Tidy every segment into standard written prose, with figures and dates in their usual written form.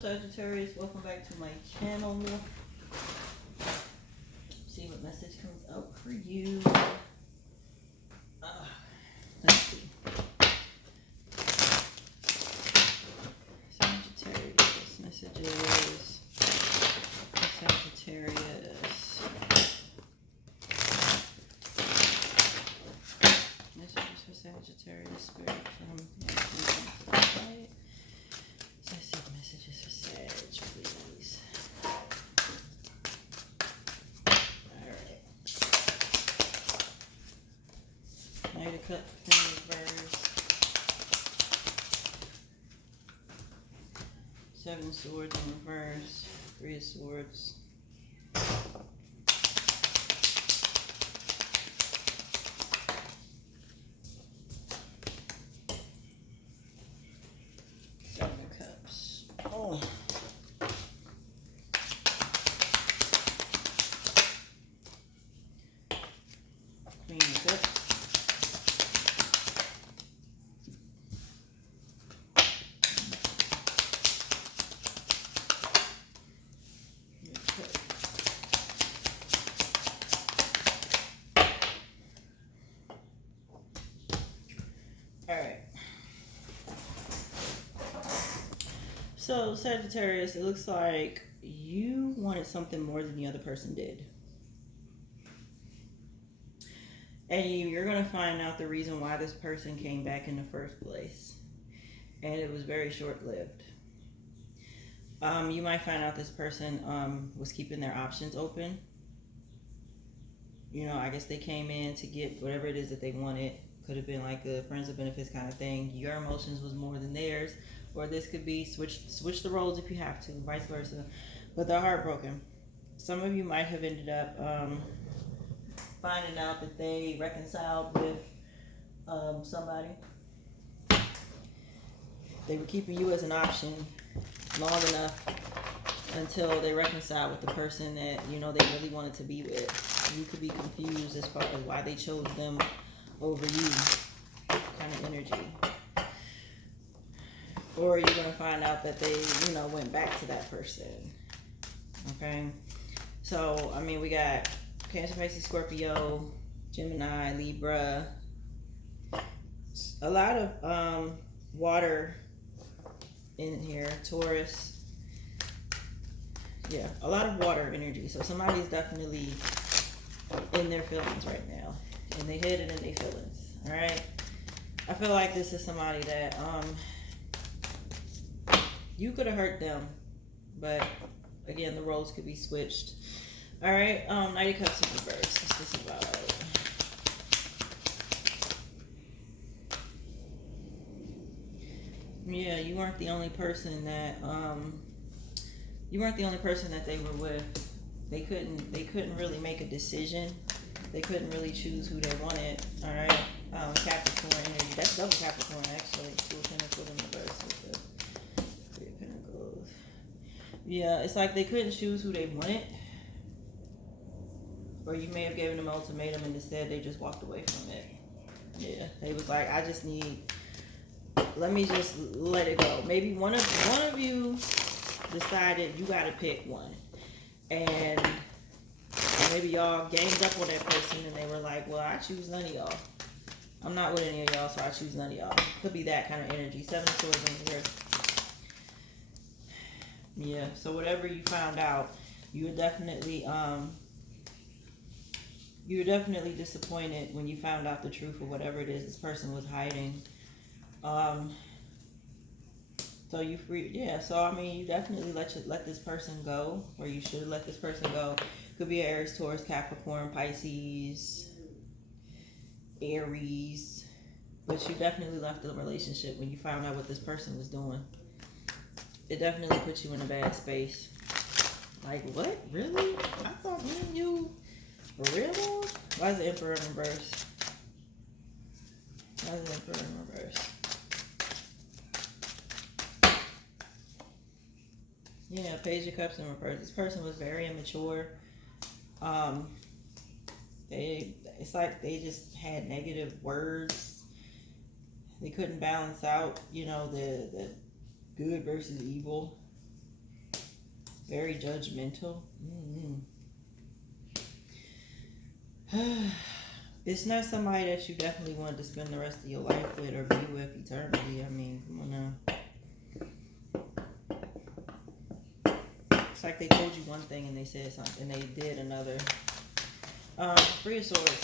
Sagittarius, welcome back to my channel. See what message comes out for you. Let's see. Sagittarius, messages for Sagittarius. Messages for Sagittarius, spirit from right. So I see messages for Sag, please. Alright. Knight of Cups in reverse. Seven of Swords in reverse. Three of Swords. Seven of Cups. Oh. Queen of Cups. Alright. So, Sagittarius, it looks like you wanted something more than the other person did. And you're going to find out the reason why this person came back in the first place. And it was very short-lived. You might find out this person was keeping their options open. You know, I guess they came in to get whatever it is that they wanted. Could have been like a friends with benefits kind of thing. Your emotions was more than theirs. Or this could be switch the roles if you have to, vice versa. But they're heartbroken. Some of you might have ended up finding out that they reconciled with somebody. They were keeping you as an option long enough until they reconciled with the person that, you know, they really wanted to be with. You could be confused as far as why they chose them over you, kind of energy. Or you're going to find out that they, you know, went back to that person. Okay? So, I mean, we got Cancer, Pisces, Scorpio, Gemini, Libra. A lot of water in here. Taurus. Yeah, a lot of water energy. So somebody's definitely in their feelings right now. In their head and in their feelings. Alright? I feel like this is somebody that you could have hurt them. But again, the roles could be switched. Alright, Knight of Cups in reverse. What's this about? Yeah, you weren't the only person that they were with. They couldn't really make a decision. They couldn't really choose who they wanted. Alright. Capricorn energy. That's double Capricorn actually. Two of Pentacles in reverse with the Three of Pentacles. Yeah, it's like they couldn't choose who they wanted. Or you may have given them an ultimatum and instead they just walked away from it. Yeah. They was like, let me just let it go. Maybe one of you decided you gotta pick one. And maybe y'all ganged up on that person and they were like, well, I choose none of y'all. I'm not with any of y'all, so I choose none of y'all. Could be that kind of energy. Seven of Swords in here. Yeah, so whatever you found out, you were definitely disappointed when you found out the truth of whatever it is this person was hiding. So you free, yeah. So I mean, you definitely let this person go, or you should let this person go. Could be Aries, Taurus, Capricorn, Pisces, Aries, but you definitely left the relationship when you found out what this person was doing. It definitely put you in a bad space. Like, what? Really? I thought me and you were real? Why is the Emperor in reverse? Why is the Emperor in reverse? Yeah, Page of Cups in reverse. This person was very immature. It's like they just had negative words. They couldn't balance out, you know, the good versus evil. Very judgmental. It's not somebody that you definitely wanted to spend the rest of your life with or be with eternally. I mean, come on now. It's like they told you one thing and they said something and they did another. Three of Swords.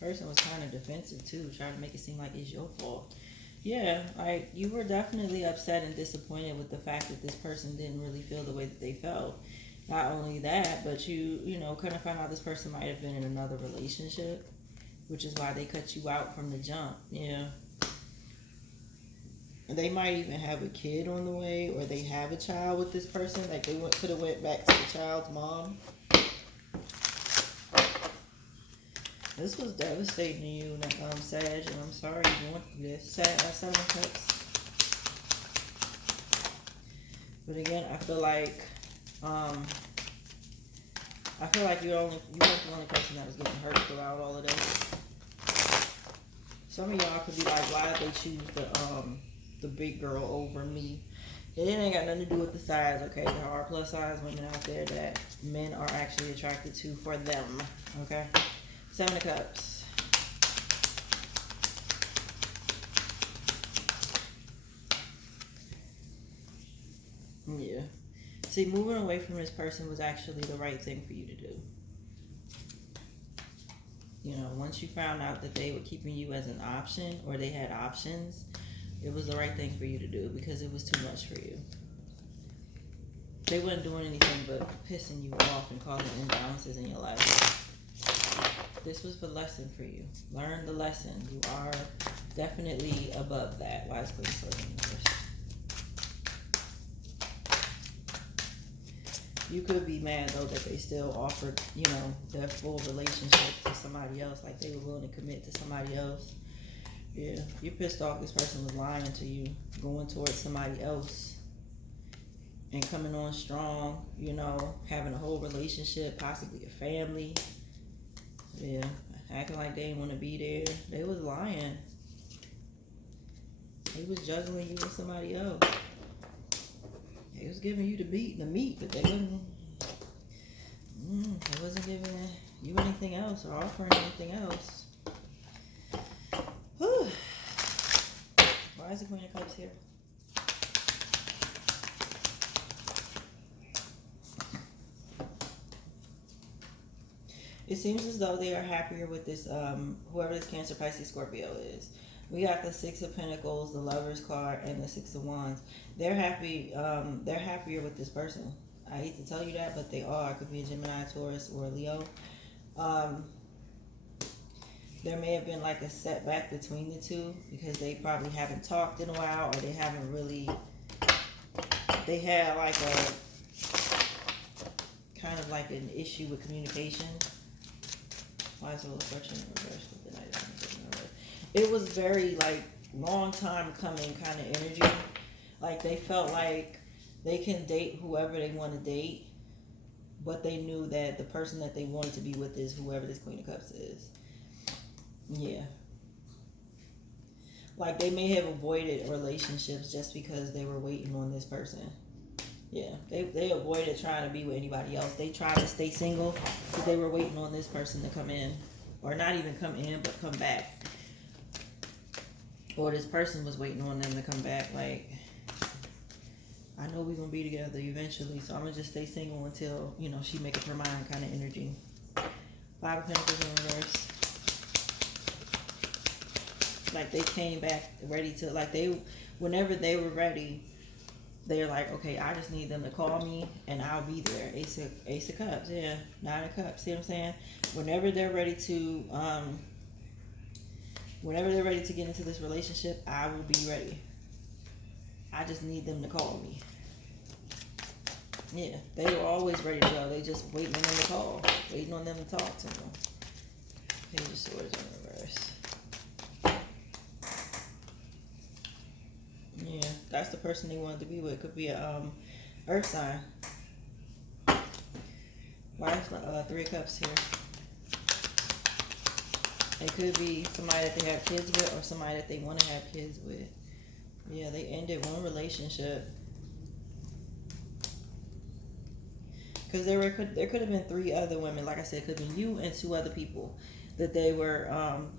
Person was kind of defensive too, trying to make it seem like it's your fault. Yeah, like you were definitely upset and disappointed with the fact that this person didn't really feel the way that they felt. Not only that, but you know, kind of found out this person might have been in another relationship, which is why they cut you out from the jump. Yeah. They might even have a kid on the way, or they have a child with this person. Like they could have went back to the child's mom. This was devastating to you, Sag, and I'm sorry you went through this. Sag, 7 of Cups. But again, I feel like you weren't the only person that was getting hurt throughout all of this. Some of y'all could be like, why did they choose the big girl over me? It ain't got nothing to do with the size, okay? There are plus size women out there that men are actually attracted to for them, okay? 7 of Cups. Yeah. See, moving away from this person was actually the right thing for you to do. You know, once you found out that they were keeping you as an option, or they had options, it was the right thing for you to do because it was too much for you. They weren't doing anything but pissing you off and causing imbalances in your life. This was the lesson for you. Learn the lesson. You are definitely above that. Wise Queen Sword in reverse. You could be mad though that they still offered, you know, their full relationship to somebody else. Like they were willing to commit to somebody else. Yeah, you're pissed off this person was lying to you, going towards somebody else and coming on strong, you know, having a whole relationship, possibly a family. Yeah, acting like they didn't want to be there. They was lying. They was juggling you with somebody else. They was giving you the meat, but they wasn't giving you anything else or offering anything else. Whew. Why is the Queen of Cups here? It seems as though they are happier with this, whoever this Cancer, Pisces, Scorpio is. We got the 6 of Pentacles, the Lovers card, and the 6 of Wands. They're happy. They're happier with this person. I hate to tell you that, but they are. It could be a Gemini, Taurus, or a Leo. There may have been like a setback between the two because they probably haven't talked in a while, or they haven't really. They had like a kind of like an issue with communication. Why is it a little searching in reverse with the Knight of Pentacles in reverse? It was very like long time coming kind of energy. Like they felt like they can date whoever they want to date, but they knew that the person that they wanted to be with is whoever this Queen of Cups is. Yeah. Like they may have avoided relationships just because they were waiting on this person. Yeah, they avoided trying to be with anybody else. They tried to stay single because they were waiting on this person to come in. Or not even come in, but come back. Or this person was waiting on them to come back. Like, I know we're going to be together eventually, so I'm going to just stay single until, you know, she make up her mind kind of energy. 5 of Pentacles in reverse. Like, they came back ready to, like, whenever they were ready, they're like, okay, I just need them to call me and I'll be there. Ace of Cups, yeah. 9 of Cups, see what I'm saying? Whenever they're ready to get into this relationship, I will be ready. I just need them to call me. Yeah, they were always ready to go. They just waiting on them to call. Waiting on them to talk to them. Page of Swords in reverse. Yeah, that's the person they wanted to be with. Could be a earth sign. Why is the 3 of Cups here? It could be somebody that they have kids with or somebody that they want to have kids with. Yeah, they ended one relationship. because there could have been 3 other women. Like I said, it could have been you and 2 other people that they were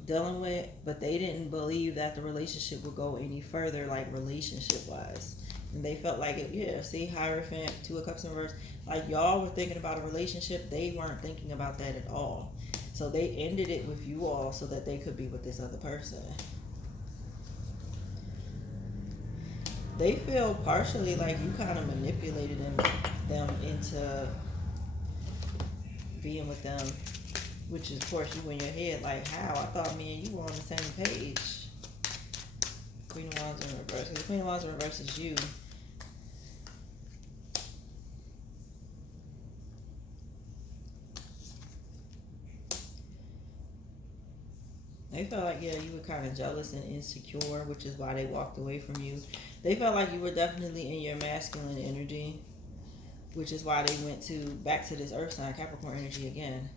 dealing with, but they didn't believe that the relationship would go any further, like relationship wise. And they felt like it. Yeah, see, Hierophant, 2 of Cups in reverse. Like y'all were thinking about a relationship, they weren't thinking about that at all. So they ended it with you all so that they could be with this other person. They feel partially like you kind of manipulated them into being with them, which is, of course, you in your head like, how? I thought me and you were on the same page. Queen of Wands in reverse. The Queen of Wands in reverse is you. They felt like, yeah, you were kind of jealous and insecure, which is why they walked away from you. They felt like you were definitely in your masculine energy, which is why they went back to this earth sign, Capricorn energy again.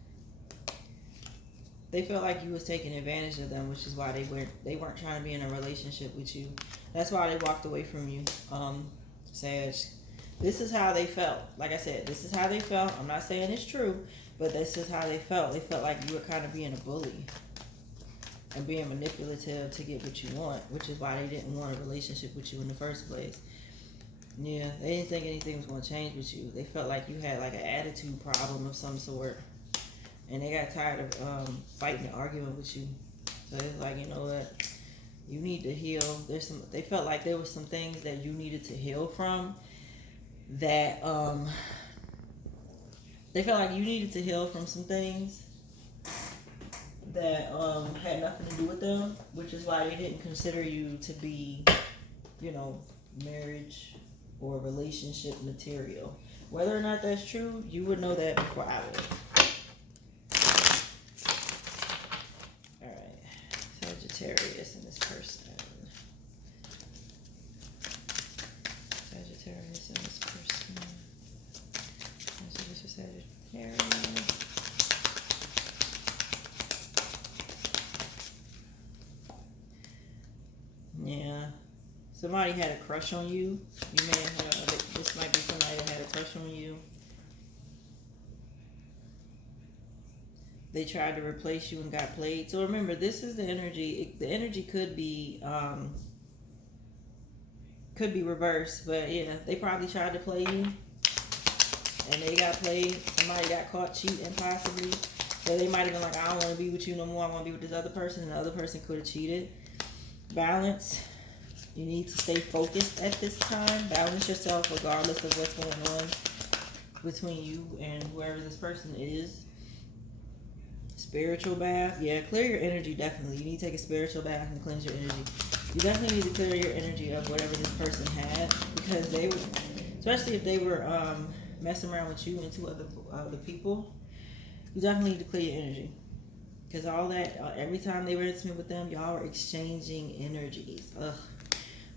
They felt like you was taking advantage of them, which is why they weren't trying to be in a relationship with you. That's why they walked away from you, Sag. This is how they felt. Like I said, this is how they felt. I'm not saying it's true, but this is how they felt. They felt like you were kind of being a bully and being manipulative to get what you want, which is why they didn't want a relationship with you in the first place. Yeah, they didn't think anything was going to change with you. They felt like you had like an attitude problem of some sort, and they got tired of fighting and arguing with you. So it's like, you know what, you need to heal. They felt like there was some things that you needed to heal from. That they felt like you needed to heal from some things that had nothing to do with them, which is why they didn't consider you to be, you know, marriage or relationship material. Whether or not that's true, you would know that before I would. Alright, Sagittarius and this person. Sagittarius and this person. Sagittarius. Yeah. Somebody had a crush on you. You may have had this might be somebody that had a crush on you. They tried to replace you and got played. So remember, this is the energy. The energy could be reversed, but yeah, they probably tried to play you and they got played. Somebody got caught cheating possibly. So they might have been like, I don't want to be with you no more. I want to be with this other person. And the other person could have cheated. Balance. You need to stay focused at this time. Balance yourself regardless of what's going on between you and whoever this person is. Spiritual bath. Yeah, clear your energy, definitely. You need to take a spiritual bath and cleanse your energy. You definitely need to clear your energy of whatever this person had, because they would, especially if they were messing around with you and 2 other people, you definitely need to clear your energy. Because all that, every time they were intimate with them, y'all were exchanging energies. Ugh.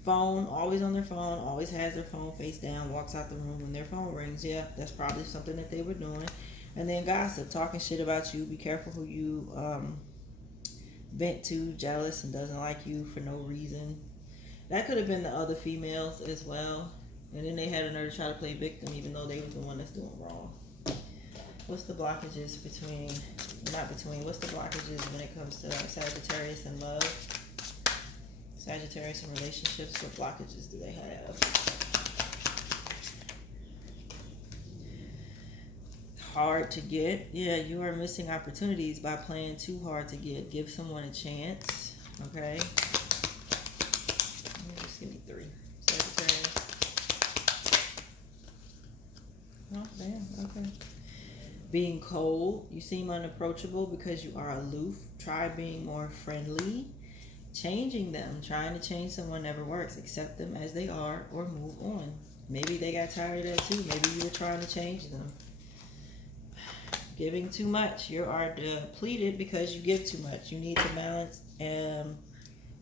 Phone, always on their phone, always has their phone face down, walks out the room when their phone rings. Yeah, that's probably something that they were doing. And then gossip, talking shit about you. Be careful who you vent to, jealous and doesn't like you for no reason. That could have been the other females as well. And then they had a nerve to try to play victim even though they was the one that's doing wrong. What's the blockages what's the blockages when it comes to Sagittarius and love? Sagittarius and relationships, what blockages do they have? Hard to get. Yeah, you are missing opportunities by playing too hard to get. Give someone a chance. Okay. Just give me 3. Sagittarius. Oh, damn. Okay. Being cold. You seem unapproachable because you are aloof. Try being more friendly. Changing them. Trying to change someone never works. Accept them as they are or move on. Maybe they got tired of that too. Maybe you were trying to change them. Giving too much. You are depleted because you give too much. You need to balance. You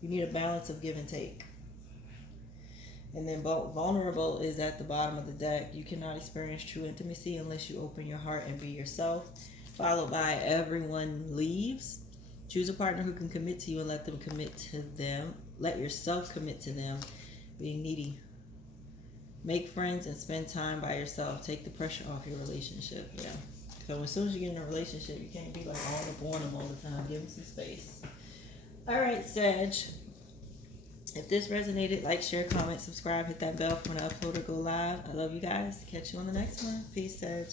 need a balance of give and take. And then vulnerable is at the bottom of the deck. You cannot experience true intimacy unless you open your heart and be yourself. Followed by everyone leaves. Choose a partner who can commit to you and let them commit to them. Let yourself commit to them. Being needy. Make friends and spend time by yourself. Take the pressure off your relationship. Yeah. So as soon as you get in a relationship, you can't be like all up on them all the time. Give them some space. All right, Sag. If this resonated, like, share, comment, subscribe, hit that bell for when I upload or go live. I love you guys. Catch you on the next one. Peace, Sag.